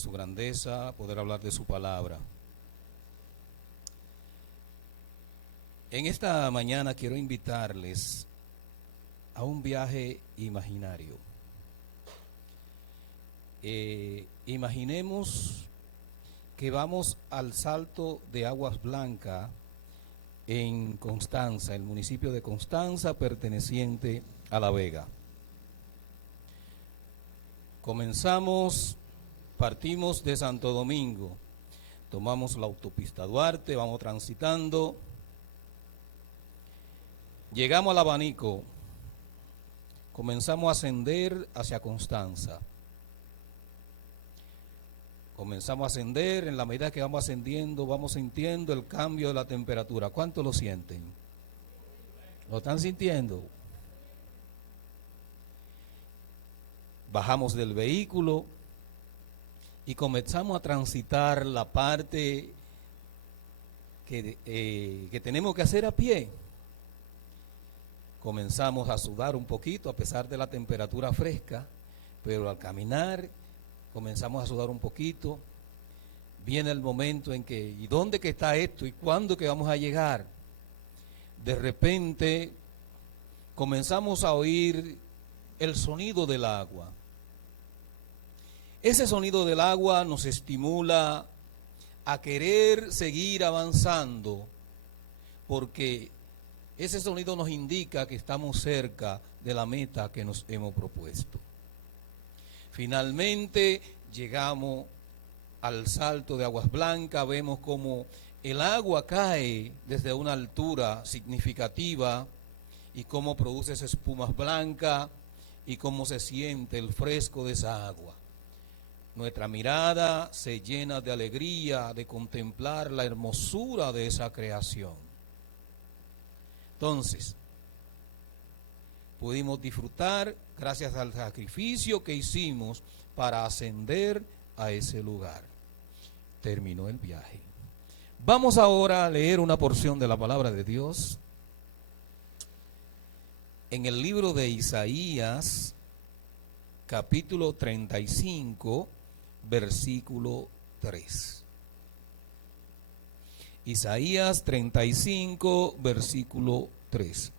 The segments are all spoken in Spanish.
su grandeza, poder hablar de su palabra. En esta mañana quiero invitarles a un viaje imaginario. Imaginemos que vamos al Salto de Aguas Blancas en Constanza, el municipio de Constanza, perteneciente a La Vega. Partimos de Santo Domingo, tomamos la autopista Duarte, vamos transitando, llegamos al Abanico, comenzamos a ascender hacia Constanza. Comenzamos a ascender, en la medida que vamos ascendiendo, vamos sintiendo el cambio de la temperatura. ¿Cuánto lo sienten? ¿Lo están sintiendo? Bajamos del vehículo y comenzamos a transitar la parte que tenemos que hacer a pie. Comenzamos a sudar un poquito a pesar de la temperatura fresca, pero al caminar comenzamos a sudar un poquito. Viene el momento en que, ¿y dónde que está esto? ¿Y cuándo que vamos a llegar? De repente comenzamos a oír el sonido del agua. Ese sonido del agua nos estimula a querer seguir avanzando, porque ese sonido nos indica que estamos cerca de la meta que nos hemos propuesto. Finalmente llegamos al Salto de Aguas Blancas, vemos como el agua cae desde una altura significativa y cómo produce esas espumas blancas y cómo se siente el fresco de esa agua. Nuestra mirada se llena de alegría de contemplar la hermosura de esa creación. Entonces, pudimos disfrutar gracias al sacrificio que hicimos para ascender a ese lugar. Terminó el viaje. Vamos ahora a leer una porción de la palabra de Dios en el libro de Isaías, capítulo 35, versículo 3. Isaías 35, versículo 3.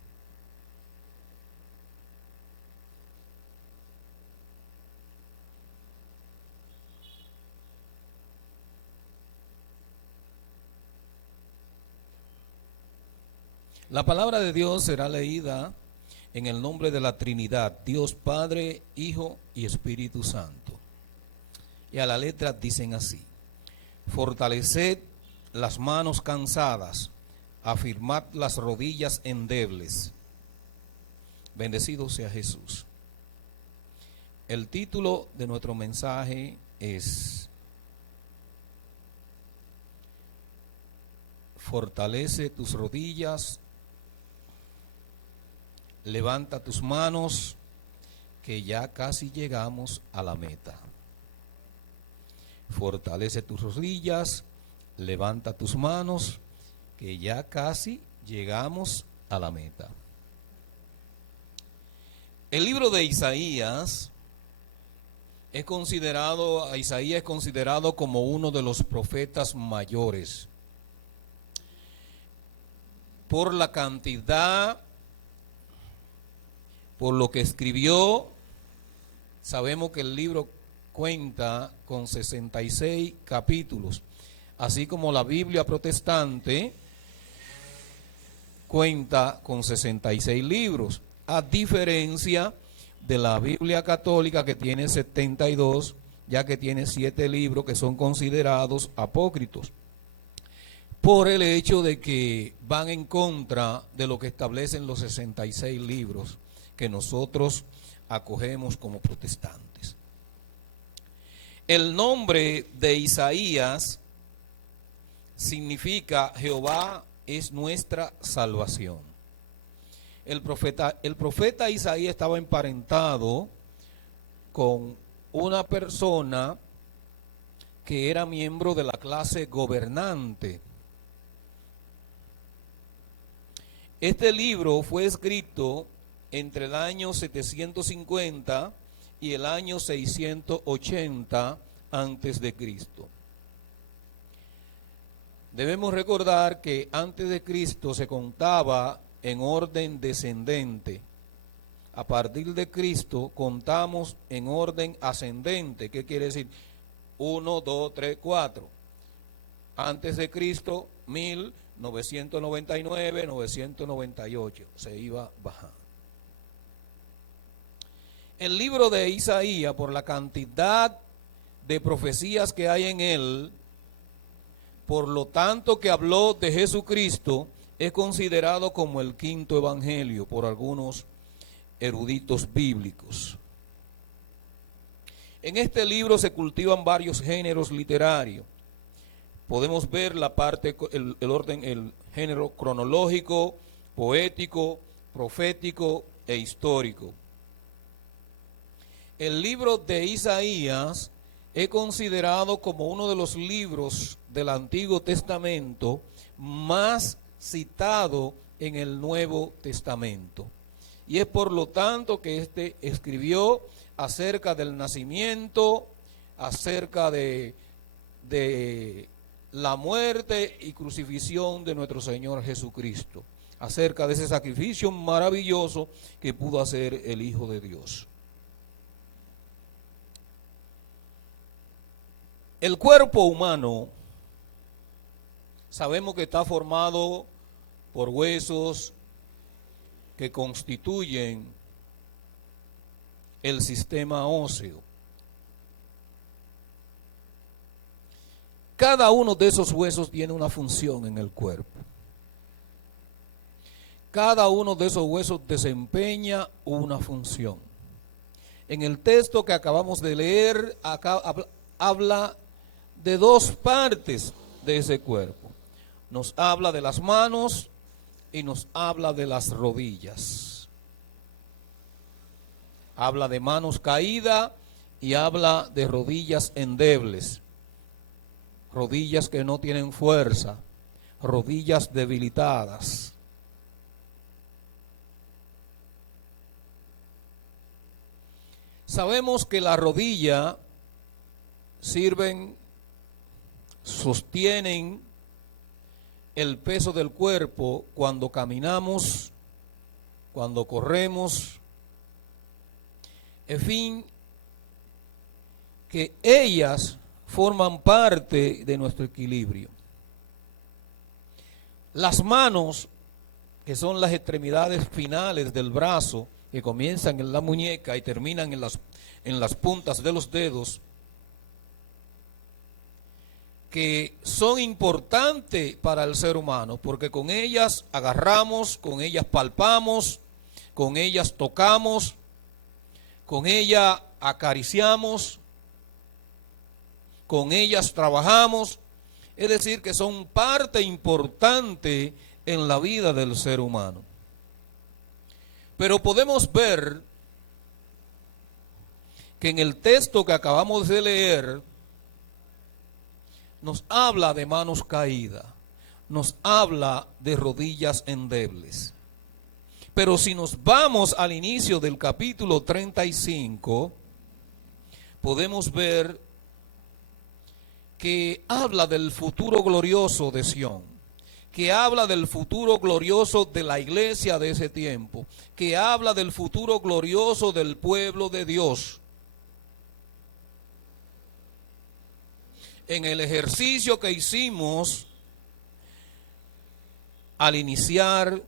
La palabra de Dios será leída en el nombre de la Trinidad, Dios Padre, Hijo y Espíritu Santo. Y a la letra dicen así: fortaleced las manos cansadas, afirmad las rodillas endebles. Bendecido sea Jesús. El título de nuestro mensaje es: fortalece tus rodillas, levanta tus manos, que ya casi llegamos a la meta. Fortalece tus rodillas, levanta tus manos, que ya casi llegamos a la meta. El libro de Isaías es considerado como uno de los profetas mayores por la cantidad, por lo que escribió. Sabemos que el libro cuenta con 66 capítulos, así como la Biblia protestante cuenta con 66 libros, a diferencia de la Biblia católica, que tiene 72, ya que tiene 7 libros que son considerados apócrifos, por el hecho de que van en contra de lo que establecen los 66 libros que nosotros acogemos como protestantes. El nombre de Isaías significa Jehová es nuestra salvación. El profeta Isaías estaba emparentado con una persona que era miembro de la clase gobernante. Este libro fue escrito entre el año 750 y el año 680 antes de Cristo. Debemos recordar que antes de Cristo se contaba en orden descendente. A partir de Cristo contamos en orden ascendente. ¿Qué quiere decir? 1, 2, 3, 4. Antes de Cristo, 1999, 998. Se iba bajando. El libro de Isaías, por la cantidad de profecías que hay en él, por lo tanto que habló de Jesucristo, es considerado como el quinto evangelio por algunos eruditos bíblicos. En este libro se cultivan varios géneros literarios. Podemos ver la parte, el orden, el género cronológico, poético, profético e histórico. El libro de Isaías es considerado como uno de los libros del Antiguo Testamento más citado en el Nuevo Testamento. Y es por lo tanto que este escribió acerca del nacimiento, acerca de la muerte y crucifixión de nuestro Señor Jesucristo, acerca de ese sacrificio maravilloso que pudo hacer el Hijo de Dios. El cuerpo humano, sabemos que está formado por huesos que constituyen el sistema óseo. Cada uno de esos huesos tiene una función en el cuerpo. Cada uno de esos huesos desempeña una función. En el texto que acabamos de leer, acá habla de dos partes de ese cuerpo. Nos habla de las manos y nos habla de las rodillas. Habla de manos caídas y habla de rodillas endebles. Rodillas que no tienen fuerza, rodillas debilitadas. Sabemos que la rodilla sostienen el peso del cuerpo cuando caminamos, cuando corremos, en fin, que ellas forman parte de nuestro equilibrio. Las manos, que son las extremidades finales del brazo, que comienzan en la muñeca y terminan en las puntas de los dedos, que son importantes para el ser humano, porque con ellas agarramos, con ellas palpamos, con ellas tocamos, con ellas acariciamos, con ellas trabajamos, es decir, que son parte importante en la vida del ser humano. Pero podemos ver que en el texto que acabamos de leer nos habla de manos caídas, nos habla de rodillas endebles. Pero si nos vamos al inicio del capítulo 35, podemos ver que habla del futuro glorioso de Sión, que habla del futuro glorioso de la iglesia de ese tiempo, que habla del futuro glorioso del pueblo de Dios. En el ejercicio que hicimos al iniciar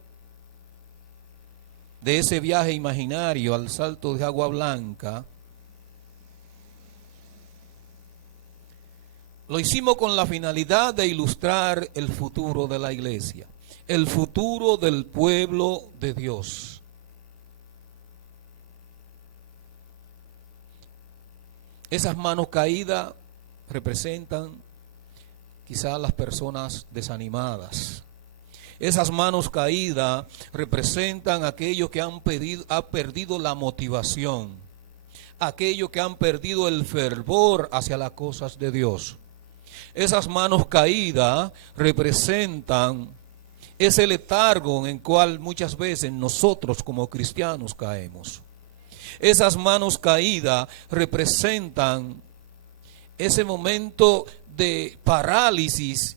de ese viaje imaginario al Salto de Agua Blanca, lo hicimos con la finalidad de ilustrar el futuro de la iglesia, el futuro del pueblo de Dios. Esas manos caídas representan quizás las personas desanimadas. Esas manos caídas representan a aquellos que han perdido la motivación, aquellos que han perdido el fervor hacia las cosas de Dios. Esas manos caídas representan ese letargo en el cual muchas veces nosotros como cristianos caemos. Esas manos caídas representan ese momento de parálisis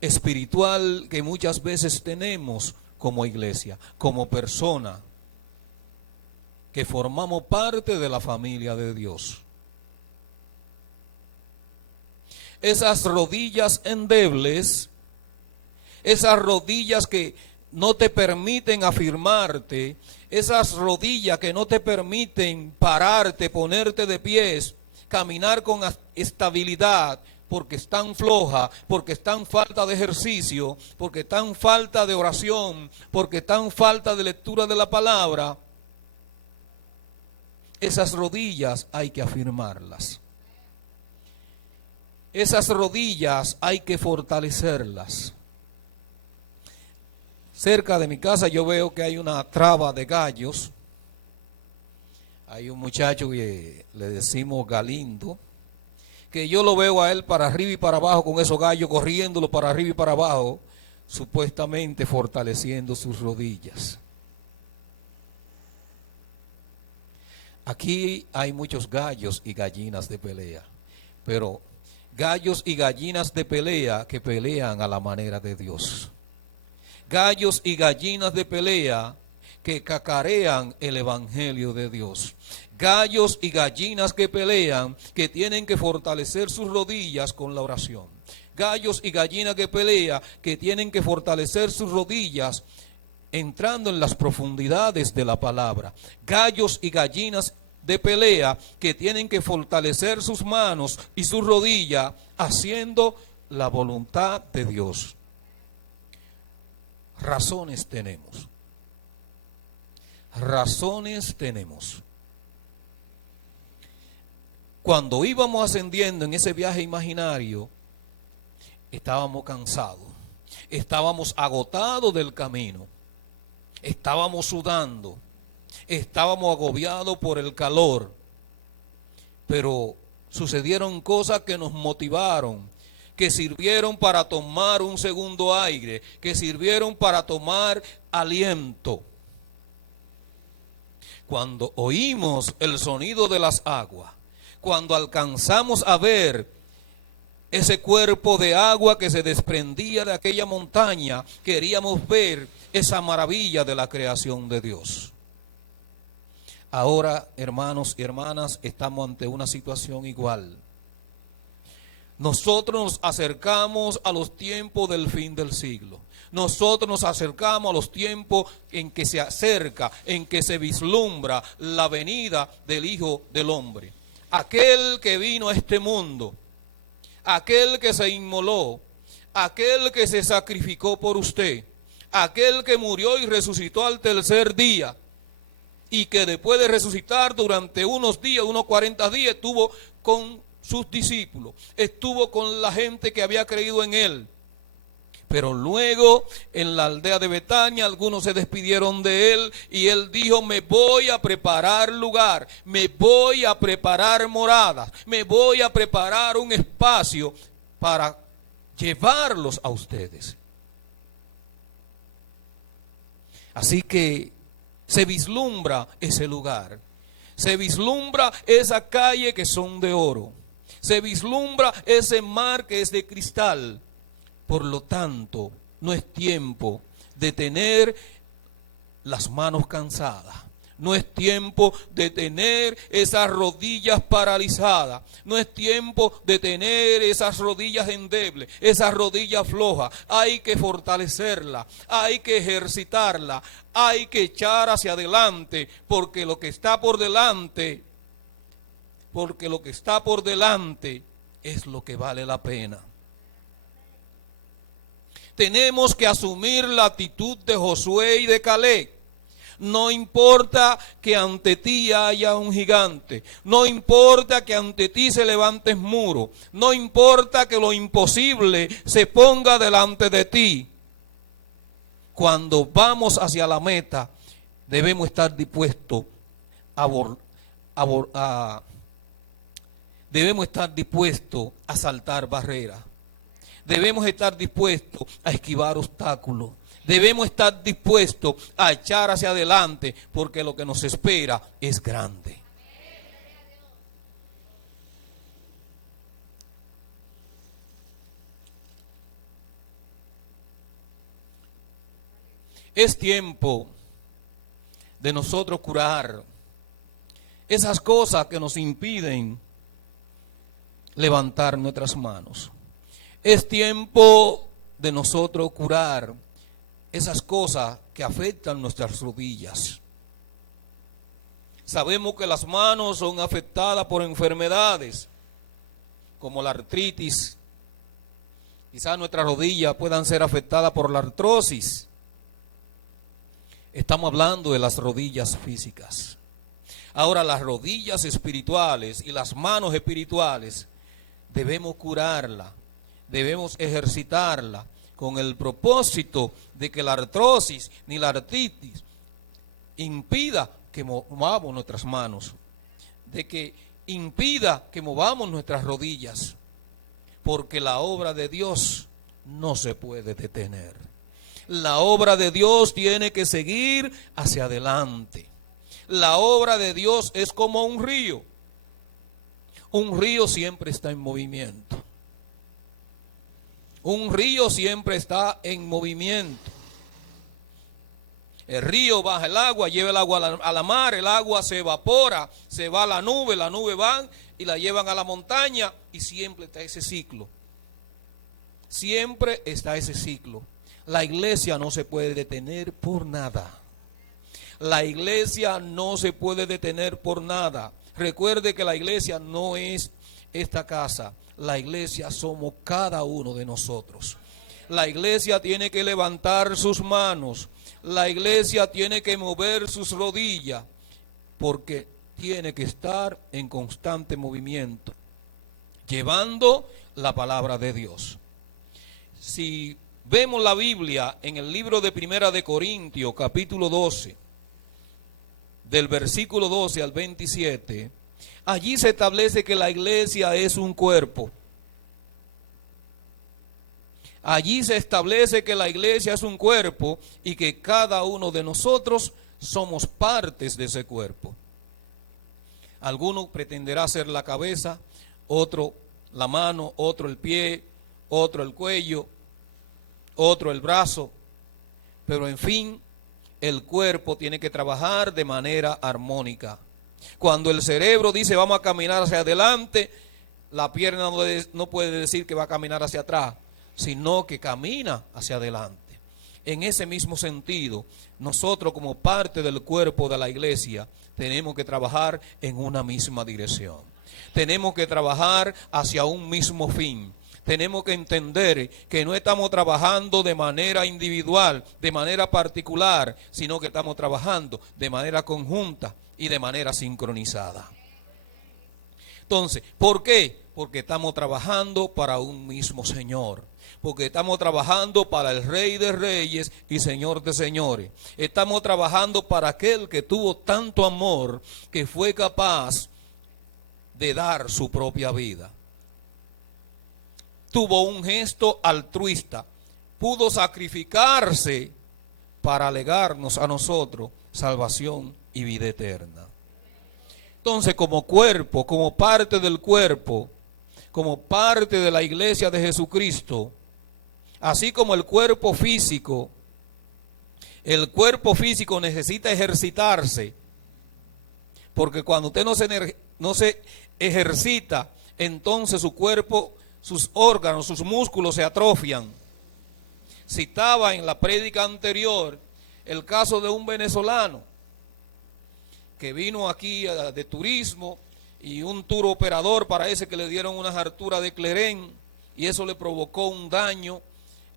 espiritual que muchas veces tenemos como iglesia, como persona, que formamos parte de la familia de Dios. Esas rodillas endebles, esas rodillas que no te permiten afirmarte, esas rodillas que no te permiten pararte, ponerte de pies, caminar con estabilidad, porque están flojas, porque están falta de ejercicio, porque están falta de oración, porque están falta de lectura de la palabra. Esas rodillas hay que afirmarlas. Esas rodillas hay que fortalecerlas. Cerca de mi casa yo veo que hay una traba de gallos. Hay un muchacho que le decimos Galindo, que yo lo veo a él para arriba y para abajo con esos gallos, corriéndolo para arriba y para abajo, supuestamente fortaleciendo sus rodillas. Aquí hay muchos gallos y gallinas de pelea, pero gallos y gallinas de pelea que pelean a la manera de Dios. Gallos y gallinas de pelea que cacarean el evangelio de Dios. Gallos y gallinas que pelean, que tienen que fortalecer sus rodillas con la oración. Gallos y gallinas que pelean, que tienen que fortalecer sus rodillas entrando en las profundidades de la palabra. Gallos y gallinas de pelea que tienen que fortalecer sus manos y sus rodillas haciendo la voluntad de Dios. Razones tenemos. Razones tenemos. Cuando íbamos ascendiendo en ese viaje imaginario, estábamos cansados, estábamos agotados del camino. Estábamos sudando, estábamos agobiados por el calor, pero sucedieron cosas que nos motivaron, que sirvieron para tomar un segundo aire, que sirvieron para tomar aliento. Cuando oímos el sonido de las aguas, cuando alcanzamos a ver ese cuerpo de agua que se desprendía de aquella montaña, queríamos ver esa maravilla de la creación de Dios. Ahora, hermanos y hermanas, estamos ante una situación igual. Nosotros nos acercamos a los tiempos del fin del siglo. Nosotros nos acercamos a los tiempos en que se acerca, en que se vislumbra la venida del Hijo del Hombre. Aquel que vino a este mundo, aquel que se inmoló, aquel que se sacrificó por usted, aquel que murió y resucitó al tercer día, y que después de resucitar durante unos días, unos 40 días, estuvo con sus discípulos, estuvo con la gente que había creído en él. Pero luego en la aldea de Betania algunos se despidieron de él y él dijo: me voy a preparar lugar, me voy a preparar moradas, me voy a preparar un espacio para llevarlos a ustedes. Así que se vislumbra ese lugar, se vislumbra esa calle que son de oro, se vislumbra ese mar que es de cristal. Por lo tanto, no es tiempo de tener las manos cansadas. No es tiempo de tener esas rodillas paralizadas. No es tiempo de tener esas rodillas endebles, esas rodillas flojas. Hay que fortalecerla, hay que ejercitarla, hay que echar hacia adelante, porque lo que está por delante, es lo que vale la pena. Tenemos que asumir la actitud de Josué y de Caleb. No importa que ante ti haya un gigante, no importa que ante ti se levanten muros, no importa que lo imposible se ponga delante de ti. Cuando vamos hacia la meta, debemos estar dispuestos debemos estar dispuestos a saltar barreras. Debemos estar dispuestos a esquivar obstáculos. Debemos estar dispuestos a echar hacia adelante, porque lo que nos espera es grande. Es tiempo de nosotros curar esas cosas que nos impiden levantar nuestras manos. Es tiempo de nosotros curar esas cosas que afectan nuestras rodillas. Sabemos que las manos son afectadas por enfermedades como la artritis. Quizás nuestras rodillas puedan ser afectadas por la artrosis. Estamos hablando de las rodillas físicas. Ahora, las rodillas espirituales y las manos espirituales debemos curarlas, debemos ejercitarlas con el propósito de que la artrosis ni la artritis impida que movamos nuestras manos, de que impida que movamos nuestras rodillas, porque la obra de Dios no se puede detener. La obra de Dios tiene que seguir hacia adelante. La obra de Dios es como un río. Un río siempre está en movimiento. Un río siempre está en movimiento. El río baja el agua, lleva el agua a la mar, el agua se evapora, se va a la nube van y la llevan a la montaña, y siempre está ese ciclo. Siempre está ese ciclo. La iglesia no se puede detener por nada. La iglesia no se puede detener por nada. Recuerde que la iglesia no es esta casa. La iglesia somos cada uno de nosotros. La iglesia tiene que levantar sus manos. La iglesia tiene que mover sus rodillas, porque tiene que estar en constante movimiento, llevando la palabra de Dios. Si vemos la Biblia en el libro de Primera de Corintios, capítulo 12, del versículo 12 al 27, allí se establece que la iglesia es un cuerpo. Allí se establece que la iglesia es un cuerpo y que cada uno de nosotros somos partes de ese cuerpo. Alguno pretenderá ser la cabeza, otro la mano, otro el pie, otro el cuello, otro el brazo, pero en fin, el cuerpo tiene que trabajar de manera armónica. Cuando el cerebro dice vamos a caminar hacia adelante, la pierna no puede decir que va a caminar hacia atrás, sino que camina hacia adelante. En ese mismo sentido, nosotros como parte del cuerpo de la iglesia tenemos que trabajar en una misma dirección. Tenemos que trabajar hacia un mismo fin. Tenemos que entender que no estamos trabajando de manera individual, de manera particular, sino que estamos trabajando de manera conjunta y de manera sincronizada. Entonces, ¿por qué? Porque estamos trabajando para un mismo Señor. Porque estamos trabajando para el Rey de Reyes y Señor de Señores. Estamos trabajando para aquel que tuvo tanto amor que fue capaz de dar su propia vida. Tuvo un gesto altruista, pudo sacrificarse para legarnos a nosotros salvación y vida eterna. Entonces, como cuerpo, como parte del cuerpo, como parte de la iglesia de Jesucristo, así como el cuerpo físico necesita ejercitarse, porque cuando usted no se ejercita, entonces su cuerpo, sus órganos, sus músculos se atrofian. Citaba en la prédica anterior el caso de un venezolano que vino aquí de turismo, y un tour operador parece que le dieron unas harturas de clerén y eso le provocó un daño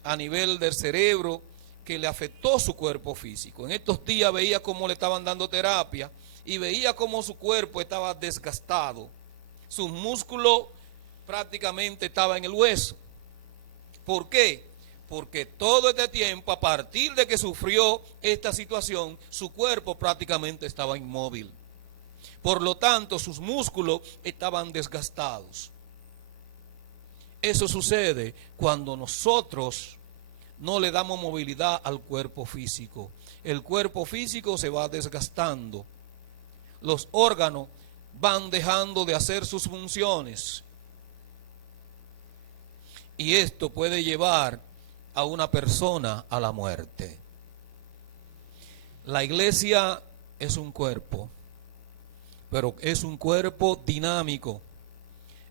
a nivel del cerebro que le afectó su cuerpo físico. En estos días veía cómo le estaban dando terapia y veía cómo su cuerpo estaba desgastado. Sus músculos prácticamente estaban en el hueso. ¿Por qué? Porque todo este tiempo, a partir de que sufrió esta situación, su cuerpo prácticamente estaba inmóvil. Por lo tanto, sus músculos estaban desgastados. Eso sucede cuando nosotros no le damos movilidad al cuerpo físico. El cuerpo físico se va desgastando. Los órganos van dejando de hacer sus funciones. Y esto puede llevar a una persona a la muerte. La iglesia es un cuerpo, pero es un cuerpo dinámico,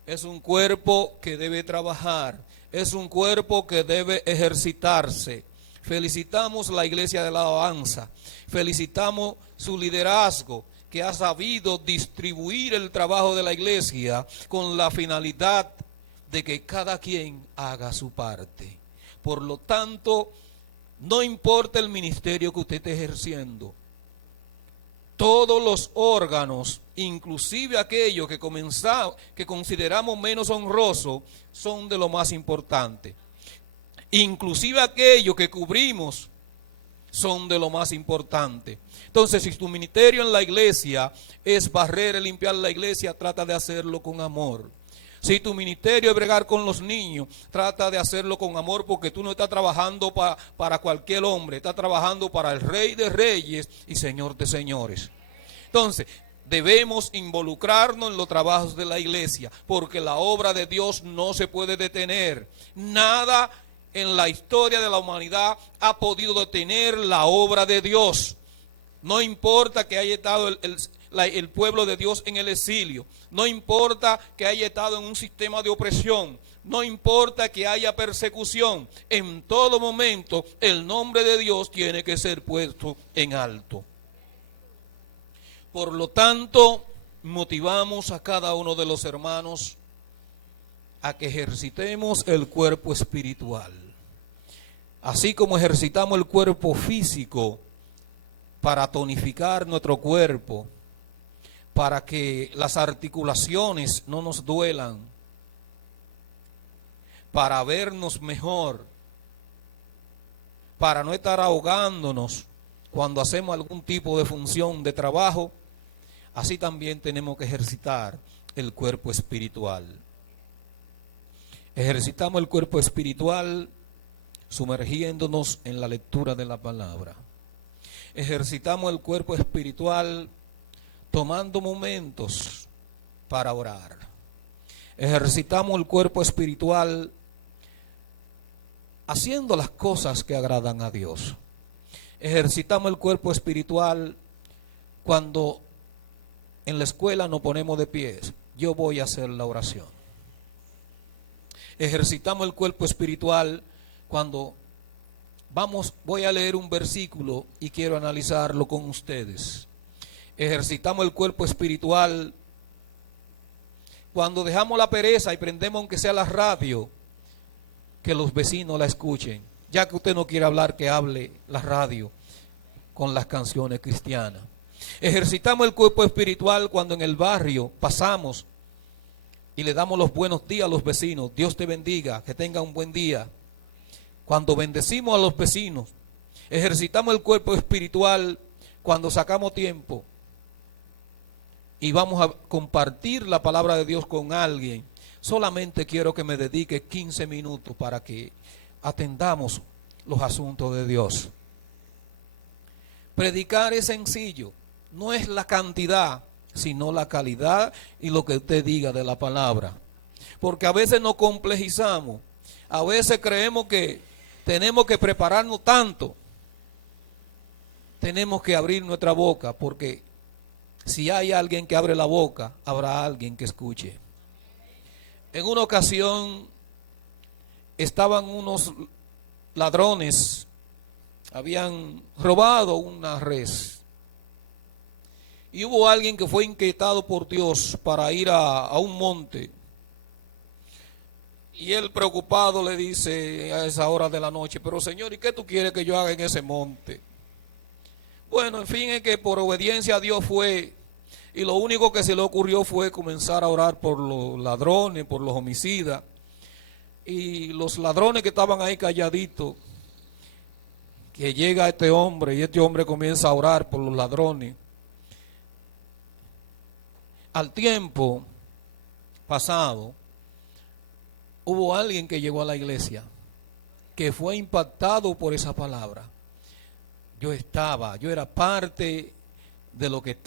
es un cuerpo que debe trabajar, es un cuerpo que debe ejercitarse. Felicitamos la iglesia de la alabanza, felicitamos su liderazgo, que ha sabido distribuir el trabajo de la iglesia con la finalidad de que cada quien haga su parte. Por lo tanto, no importa el ministerio que usted esté ejerciendo, todos los órganos, inclusive aquellos que consideramos menos honrosos, son de lo más importante. Inclusive aquellos que cubrimos son de lo más importante. Entonces, si tu ministerio en la iglesia es barrer y limpiar la iglesia, trata de hacerlo con amor. Si tu ministerio es bregar con los niños, trata de hacerlo con amor, porque tú no estás trabajando para cualquier hombre, estás trabajando para el Rey de Reyes y Señor de Señores. Entonces, debemos involucrarnos en los trabajos de la iglesia, porque la obra de Dios no se puede detener. Nada en la historia de la humanidad ha podido detener la obra de Dios. No importa que haya estado el pueblo de Dios en el exilio, no importa que haya estado en un sistema de opresión, no importa que haya persecución, en todo momento el nombre de Dios tiene que ser puesto en alto. Por lo tanto, motivamos a cada uno de los hermanos a que ejercitemos el cuerpo espiritual. Así como ejercitamos el cuerpo físico para tonificar nuestro cuerpo, para que las articulaciones no nos duelan, para vernos mejor, para no estar ahogándonos cuando hacemos algún tipo de función de trabajo, así también tenemos que ejercitar el cuerpo espiritual. Ejercitamos el cuerpo espiritual sumergiéndonos en la lectura de la palabra. Ejercitamos el cuerpo espiritual tomando momentos para orar. Ejercitamos el cuerpo espiritual haciendo las cosas que agradan a Dios. Ejercitamos el cuerpo espiritual cuando en la escuela nos ponemos de pies. Yo voy a hacer la oración. Ejercitamos el cuerpo espiritual cuando voy a leer un versículo y quiero analizarlo con ustedes. Ejercitamos el cuerpo espiritual cuando dejamos la pereza y prendemos aunque sea la radio, que los vecinos la escuchen. Ya que usted no quiere hablar, que hable la radio con las canciones cristianas. Ejercitamos el cuerpo espiritual cuando en el barrio pasamos y le damos los buenos días a los vecinos. Dios te bendiga, que tenga un buen día. Cuando bendecimos a los vecinos. Ejercitamos el cuerpo espiritual cuando sacamos tiempo y vamos a compartir la palabra de Dios con alguien. Solamente quiero que me dedique 15 minutos para que atendamos los asuntos de Dios. Predicar es sencillo, no es la cantidad, sino la calidad y lo que usted diga de la palabra. Porque a veces nos complejizamos, a veces creemos que tenemos que prepararnos tanto. Tenemos que abrir nuestra boca, porque si hay alguien que abre la boca, habrá alguien que escuche. En una ocasión estaban unos ladrones, habían robado una res. Y hubo alguien que fue inquietado por Dios para ir a un monte. Y él preocupado le dice a esa hora de la noche: pero Señor, ¿y qué tú quieres que yo haga en ese monte? Bueno, en fin, es que por obediencia a Dios fue, y lo único que se le ocurrió fue comenzar a orar por los ladrones, por los homicidas. Y los ladrones que estaban ahí calladitos, que llega este hombre y este hombre comienza a orar por los ladrones. Al tiempo pasado, hubo alguien que llegó a la iglesia que fue impactado por esa palabra. Yo era parte de lo que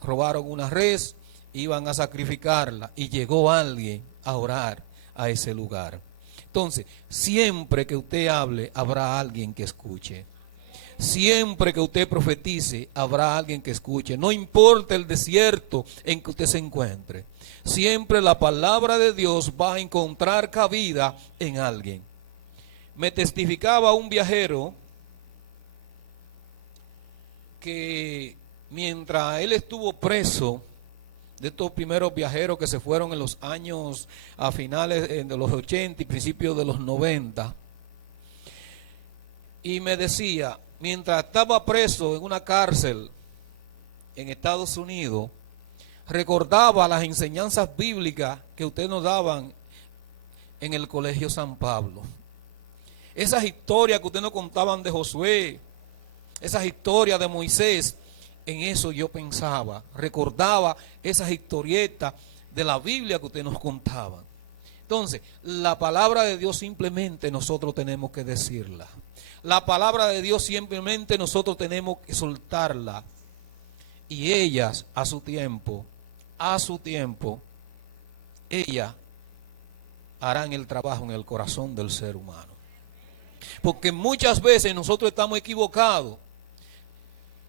robaron una res, iban a sacrificarla y llegó alguien a orar a ese lugar. Entonces, siempre que usted hable, habrá alguien que escuche. Siempre que usted profetice, habrá alguien que escuche. No importa el desierto en que usted se encuentre. Siempre la palabra de Dios va a encontrar cabida en alguien. Me testificaba un viajero que mientras él estuvo preso, de estos primeros viajeros que se fueron en los años a finales de los 80 y principios de los 90, y me decía, mientras estaba preso en una cárcel en Estados Unidos, recordaba las enseñanzas bíblicas que ustedes nos daban en el Colegio San Pablo. Esas historias que ustedes nos contaban de Josué, esas historias de Moisés, en eso yo pensaba, recordaba esas historietas de la Biblia que ustedes nos contaban. Entonces, la palabra de Dios simplemente nosotros tenemos que decirla. La palabra de Dios simplemente nosotros tenemos que soltarla. Y ellas a su tiempo, ellas harán el trabajo en el corazón del ser humano. Porque muchas veces nosotros estamos equivocados.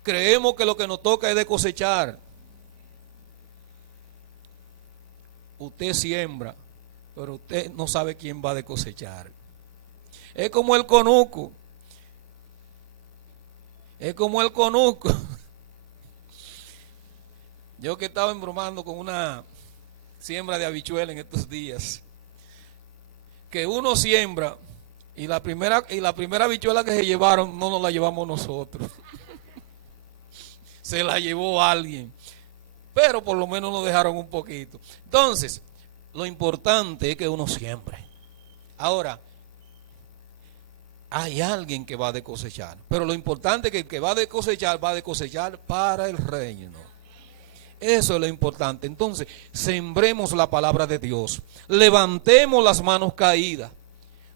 Creemos que lo que nos toca es de cosechar. Usted siembra, pero usted no sabe quién va a cosechar. Es como el conuco. Yo que estaba embromando con una siembra de habichuela en estos días, que uno siembra y la primera habichuela que se llevaron no nos la llevamos nosotros. Se la llevó alguien, pero por lo menos nos dejaron un poquito. Entonces, lo importante es que uno siembre. Ahora, hay alguien que va a cosechar, pero lo importante es que el que va a cosechar para el reino. Eso es lo importante. Entonces, sembremos la palabra de Dios, levantemos las manos caídas,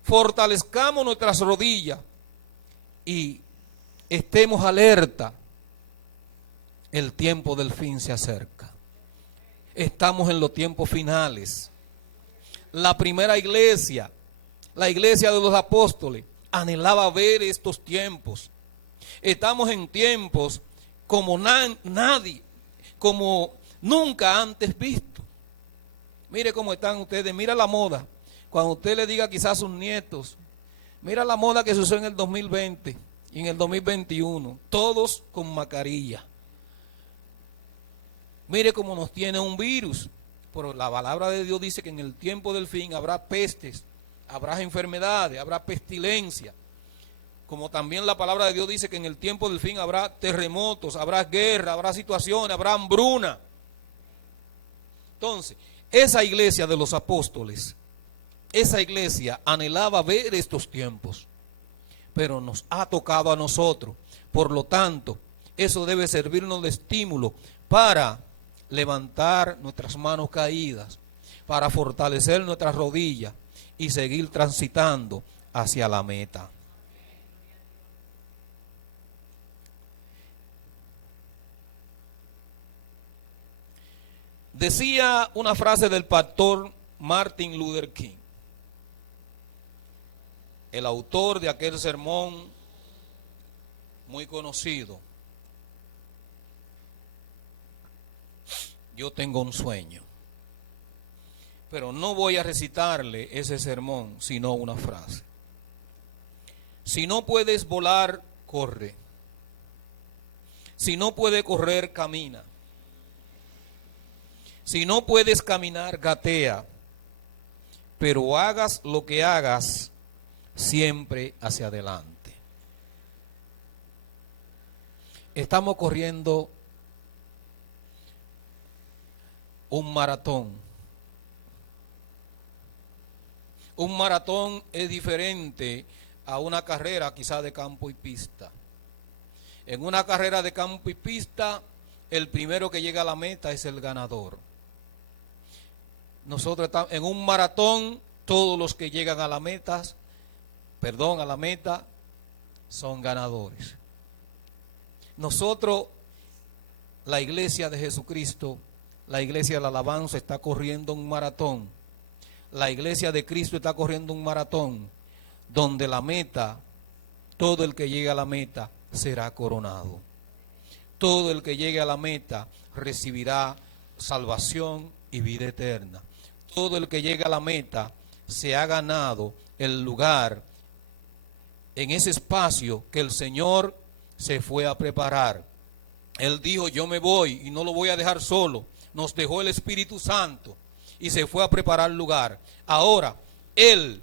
fortalezcamos nuestras rodillas y estemos alerta. El tiempo del fin se acerca. Estamos en los tiempos finales. La primera iglesia, la iglesia de los apóstoles, anhelaba ver estos tiempos. Estamos en tiempos como nadie, como nunca antes visto. Mire cómo están ustedes, mira la moda. Cuando usted le diga quizás a sus nietos, mira la moda que sucedió en el 2020 y en el 2021, todos con mascarilla. Mire cómo nos tiene un virus, pero la palabra de Dios dice que en el tiempo del fin habrá pestes, habrá enfermedades, habrá pestilencia. Como también la palabra de Dios dice que en el tiempo del fin habrá terremotos, habrá guerra, habrá situaciones, habrá hambruna. Entonces, esa iglesia de los apóstoles, esa iglesia anhelaba ver estos tiempos, pero nos ha tocado a nosotros. Por lo tanto, eso debe servirnos de estímulo para levantar nuestras manos caídas, para fortalecer nuestras rodillas y seguir transitando hacia la meta. Decía una frase del pastor Martin Luther King, el autor de aquel sermón muy conocido: yo tengo un sueño. Pero no voy a recitarle ese sermón, sino una frase. Si no puedes volar, corre. Si no puedes correr, camina. Si no puedes caminar, gatea. Pero hagas lo que hagas, siempre hacia adelante. Estamos corriendo un maratón. Un maratón es diferente a una carrera quizá de campo y pista. En una carrera de campo y pista, el primero que llega a la meta es el ganador. Nosotros estamos en un maratón, todos los que llegan a la meta, son ganadores. Nosotros, la iglesia de Jesucristo, la iglesia de la alabanza, está corriendo un maratón. La iglesia de Cristo está corriendo un maratón donde la meta, todo el que llega a la meta, será coronado. Todo el que llegue a la meta recibirá salvación y vida eterna. Todo el que llegue a la meta se ha ganado el lugar en ese espacio que el Señor se fue a preparar. Él dijo, yo me voy y no lo voy a dejar solo. Nos dejó el Espíritu Santo y se fue a preparar lugar. Ahora, Él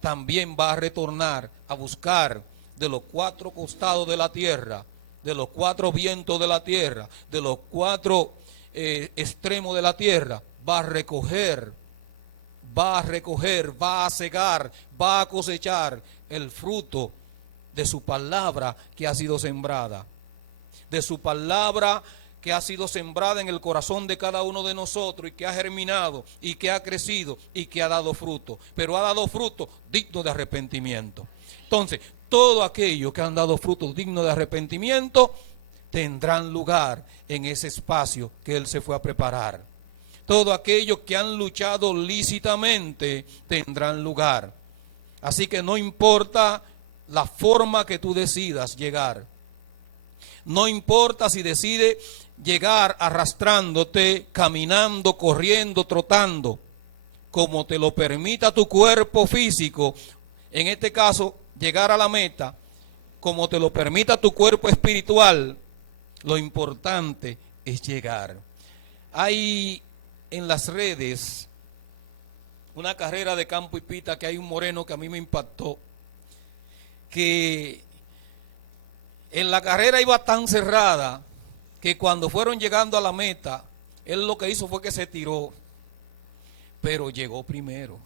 también va a retornar a buscar de los cuatro costados de la tierra, de los cuatro vientos de la tierra, de los cuatro extremos de la tierra. Va a recoger, va a cegar, va a cosechar el fruto de su palabra que ha sido sembrada. De su palabra que ha sido sembrada en el corazón de cada uno de nosotros y que ha germinado y que ha crecido y que ha dado fruto. Pero ha dado fruto digno de arrepentimiento. Entonces, todo aquello que han dado frutos dignos de arrepentimiento tendrán lugar en ese espacio que Él se fue a preparar. Todo aquello que han luchado lícitamente tendrán lugar. Así que no importa la forma que tú decidas llegar. No importa si decides llegar arrastrándote, caminando, corriendo, trotando, como te lo permita tu cuerpo físico. En este caso, llegar a la meta, como te lo permita tu cuerpo espiritual. Lo importante es llegar. Hay en las redes una carrera de campo y pita que hay un moreno que a mí me impactó, que en la carrera iba tan cerrada que cuando fueron llegando a la meta, él lo que hizo fue que se tiró, pero llegó primero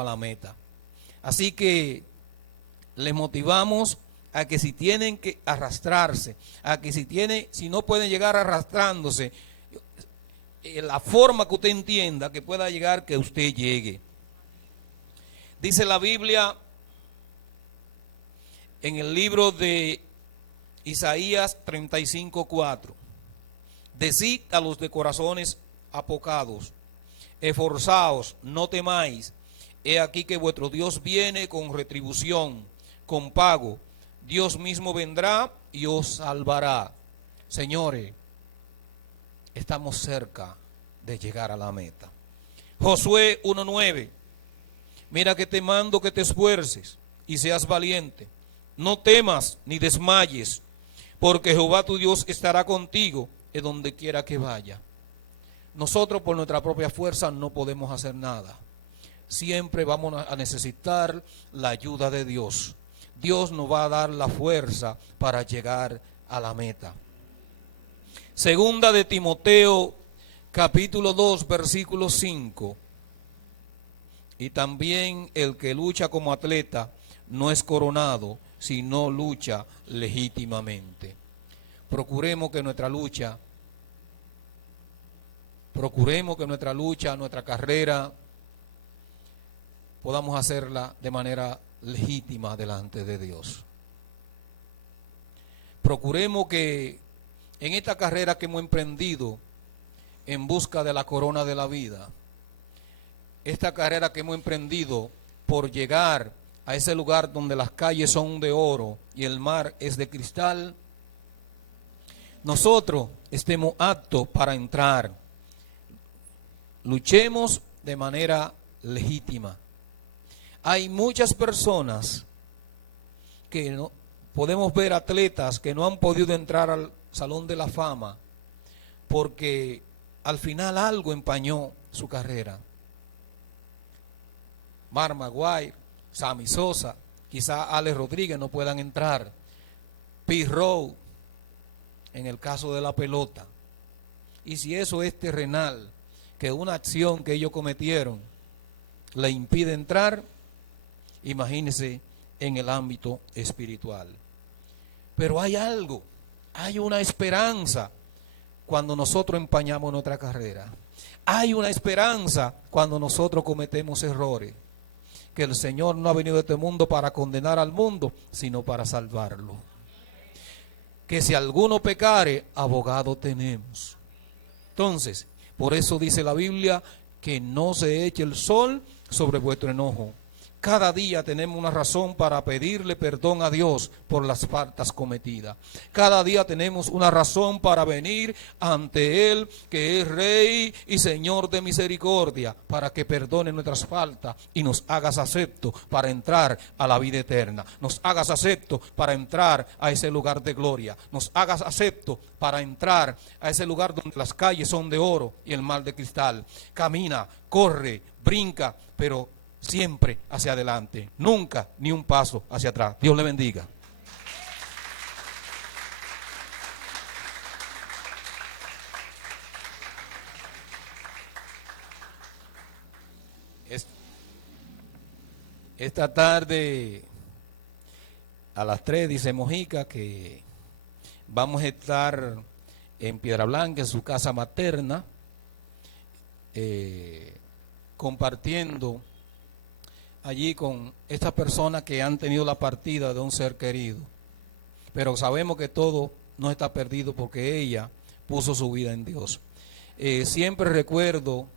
a la meta. Así que les motivamos a que si tienen que arrastrarse, a que si no pueden llegar arrastrándose, la forma que usted entienda que pueda llegar, que usted llegue. Dice la Biblia en el libro de Isaías 35:4: decid a los de corazones apocados, esforzaos, no temáis, he aquí que vuestro Dios viene con retribución, con pago, Dios mismo vendrá y os salvará. Señores, estamos cerca de llegar a la meta. Josué 1:9: mira que te mando que te esfuerces y seas valiente. No temas ni desmayes, porque Jehová tu Dios estará contigo en donde quiera que vaya. Nosotros por nuestra propia fuerza no podemos hacer nada. Siempre vamos a necesitar la ayuda de Dios. Dios nos va a dar la fuerza para llegar a la meta. Segunda de Timoteo, capítulo 2, versículo 5. Y también el que lucha como atleta no es coronado, sino lucha legítimamente. Procuremos que nuestra lucha, nuestra carrera, podamos hacerla de manera legítima delante de Dios. Procuremos que en esta carrera que hemos emprendido en busca de la corona de la vida, esta carrera que hemos emprendido por llegar a ese lugar donde las calles son de oro y el mar es de cristal, nosotros estemos aptos para entrar. Luchemos de manera legítima. Hay muchas personas que no podemos ver, atletas que no han podido entrar al Salón de la Fama porque al final algo empañó su carrera. Mark Maguire, Sammy Sosa, quizá Alex Rodríguez no puedan entrar. Pete Rose, en el caso de la pelota. Y si eso es terrenal, que una acción que ellos cometieron le impide entrar, imagínense en el ámbito espiritual. Pero hay algo, hay una esperanza cuando nosotros empañamos nuestra carrera. Hay una esperanza cuando nosotros cometemos errores. Que el Señor no ha venido a este mundo para condenar al mundo, sino para salvarlo. Que si alguno pecare, abogado tenemos. Entonces, por eso dice la Biblia, que no se eche el sol sobre vuestro enojo, Cada día tenemos una razón para pedirle perdón a Dios por las faltas cometidas. Cada día tenemos una razón para venir ante Él, que es Rey y Señor de misericordia, para que perdone nuestras faltas y nos hagas acepto para entrar a la vida eterna. Nos hagas acepto para entrar a ese lugar de gloria. Nos hagas acepto para entrar a ese lugar donde las calles son de oro y el mar de cristal. Camina, corre, brinca, pero siempre hacia adelante, nunca ni un paso hacia atrás. Dios le bendiga. Esta tarde a las 3 dice Mojica que vamos a estar en Piedra Blanca, en su casa materna, compartiendo allí con estas personas que han tenido la partida de un ser querido. Pero sabemos que todo no está perdido porque ella puso su vida en Dios. Siempre recuerdo